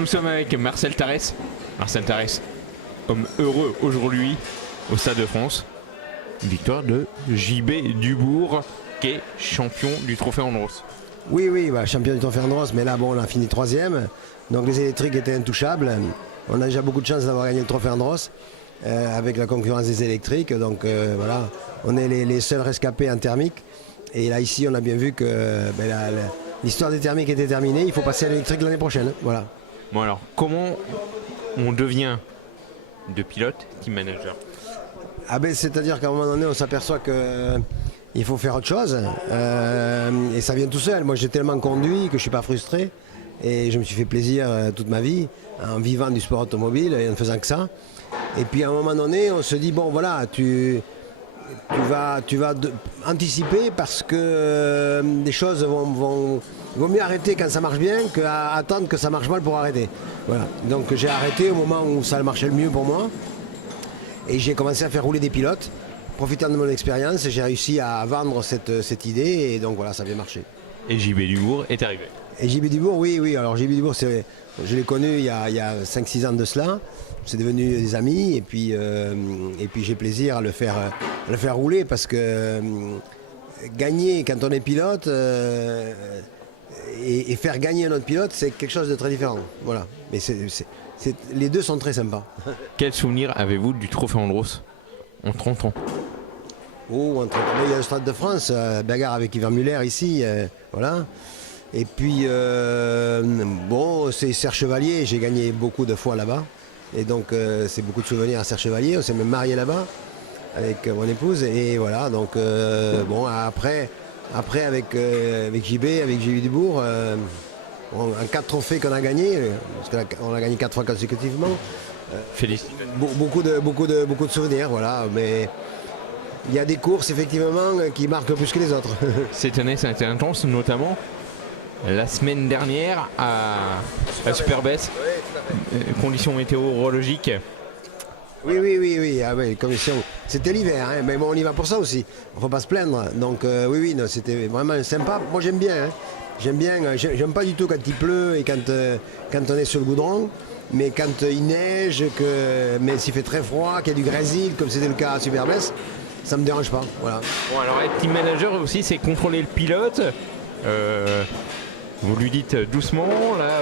nous sommes avec Marcel Tarès. Marcel Tarès, homme heureux aujourd'hui au Stade de France. Victoire de JB Dubourg, qui est champion du Trophée Andros. Oui, champion du Trophée Andros, mais là, bon, on a fini 3e. Donc les électriques étaient intouchables. On a déjà beaucoup de chance d'avoir gagné le Trophée Andros avec la concurrence des électriques. Donc voilà, on est les seuls rescapés en thermique. Et là, ici, on a bien vu que l'histoire des thermiques était terminée. Il faut passer à l'électrique l'année prochaine. Voilà. Bon alors, comment on devient de pilote team manager? C'est-à-dire qu'à un moment donné, on s'aperçoit qu'il faut faire autre chose. Et ça vient tout seul. Moi, j'ai tellement conduit que je ne suis pas frustré. Et je me suis fait plaisir toute ma vie en vivant du sport automobile et en ne faisant que ça. Et puis à un moment donné, on se dit, bon voilà, tu vas anticiper parce que des choses vont mieux arrêter quand ça marche bien qu'attendre que ça marche mal pour arrêter. Voilà. Donc j'ai arrêté au moment où ça marchait le mieux pour moi. Et j'ai commencé à faire rouler des pilotes. Profitant de mon expérience, j'ai réussi à vendre cette idée et donc voilà, ça a bien marché. Et JB Dubourg est arrivé. Et JB Dubourg, oui. Alors JB Dubourg, je l'ai connu il y a 5-6 ans de cela. C'est devenu des amis et puis j'ai plaisir à le faire rouler parce que gagner quand on est pilote et faire gagner un autre pilote, c'est quelque chose de très différent. Voilà. Mais les deux sont très sympas. Quel souvenir avez-vous du Trophée Andros en 30 ans? En 30 ans, il y a le Stade de France, bagarre avec Yvan Muller ici, voilà. Et puis, c'est Serre Chevalier, j'ai gagné beaucoup de fois là-bas. Et donc, c'est beaucoup de souvenirs à Serre Chevalier. On s'est même marié là-bas avec mon épouse. Et voilà, donc, après avec JB Dubourg, en 4 trophées qu'on a gagnés, parce qu'on a gagné 4 fois consécutivement. Félicitations. Beaucoup de souvenirs, voilà. Mais il y a des courses, effectivement, qui marquent plus que les autres. Cette année, ça a été intense, notamment la semaine dernière à Superbès, conditions météorologiques. Oui. Conditions. C'était l'hiver, hein, mais bon, on y va pour ça aussi. Il ne faut pas se plaindre. Donc non, c'était vraiment sympa. Moi, j'aime bien. J'aime pas du tout quand il pleut et quand on est sur le goudron. Mais quand il neige, mais s'il fait très froid, qu'il y a du grésil, comme c'était le cas à Superbès, ça me dérange pas. Voilà. Bon, alors être team manager aussi, c'est contrôler le pilote. Vous lui dites doucement, là,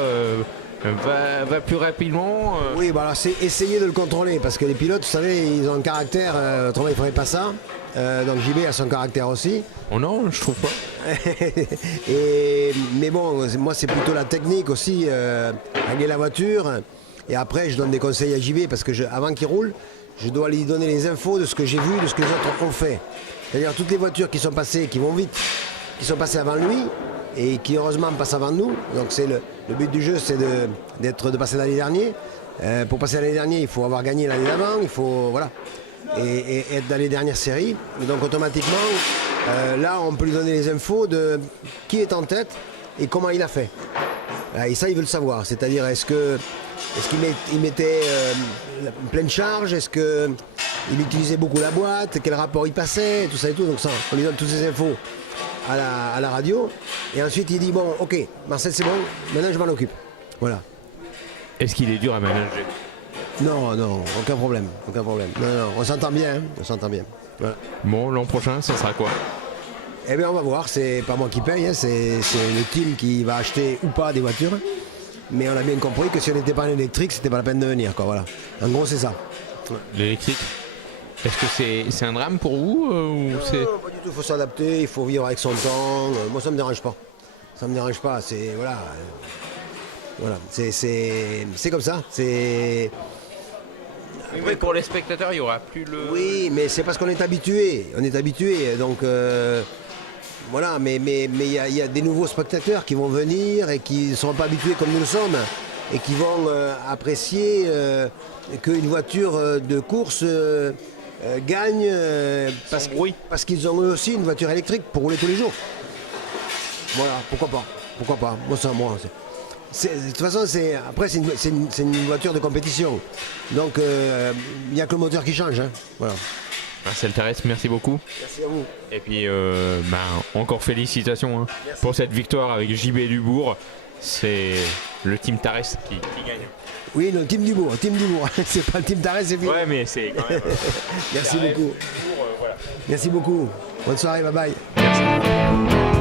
va plus rapidement. Oui, alors c'est essayer de le contrôler, parce que les pilotes, vous savez, ils ont un caractère, autrement il ne ferait pas ça. Donc JB a son caractère aussi. Oh non, je trouve pas. Mais bon, moi c'est plutôt la technique aussi, régler la voiture. Et après, je donne des conseils à JB, parce que avant qu'il roule, je dois lui donner les infos de ce que j'ai vu, de ce que les autres ont fait. C'est-à-dire toutes les voitures qui sont passées, qui vont vite, qui sont passées avant lui, et qui heureusement passent avant nous. Donc c'est le but du jeu, c'est de passer l'année dernière. Pour passer l'année dernière, il faut avoir gagné l'année d'avant, il faut et être dans les dernières séries. Et donc automatiquement, là on peut lui donner les infos de qui est en tête et comment il a fait. Et ça, il veut le savoir. C'est-à-dire est-ce qu'il mettait pleine charge, est-ce qu'il utilisait beaucoup la boîte, quel rapport il passait, tout ça et tout. Donc ça, on lui donne toutes ces infos à la radio, et ensuite il dit bon, ok, Marcel, c'est bon, maintenant je m'en occupe. Voilà. Est-ce qu'il est dur à manager? Non, aucun problème. Non, on s'entend bien, Voilà. Bon, l'an prochain, ça sera quoi? Eh bien, on va voir, c'est pas moi qui paye, hein, c'est le team qui va acheter ou pas des voitures. Mais on a bien compris que si on n'était pas en électrique, c'était pas la peine de venir, quoi, voilà. En gros, c'est ça. L'électrique, est-ce que c'est un drame pour vous ou non, pas du tout, il faut s'adapter, il faut vivre avec son temps. Moi, ça me dérange pas. C'est voilà, c'est comme ça. C'est. Oui, mais pour les spectateurs, il n'y aura plus le. Oui, mais c'est parce qu'on est habitué. Donc voilà. Mais il y a des nouveaux spectateurs qui vont venir et qui ne seront pas habitués comme nous le sommes et qui vont apprécier qu'une voiture de course gagne parce qu'ils ont eux aussi une voiture électrique pour rouler tous les jours. Voilà, pourquoi pas. Moi, de toute façon, c'est une voiture de compétition. Donc, il n'y a que le moteur qui change. Hein. Voilà. Marcel Tarès, merci beaucoup. Merci à vous. Et puis, encore félicitations pour cette victoire avec JB Dubourg. c'est le team Tares qui gagne. Oui, le team d'humour. C'est pas le team Tarès, c'est fini. Ouais, mais c'est quand même. Merci beaucoup. Voilà. Merci beaucoup. Bonne soirée, bye bye. Merci.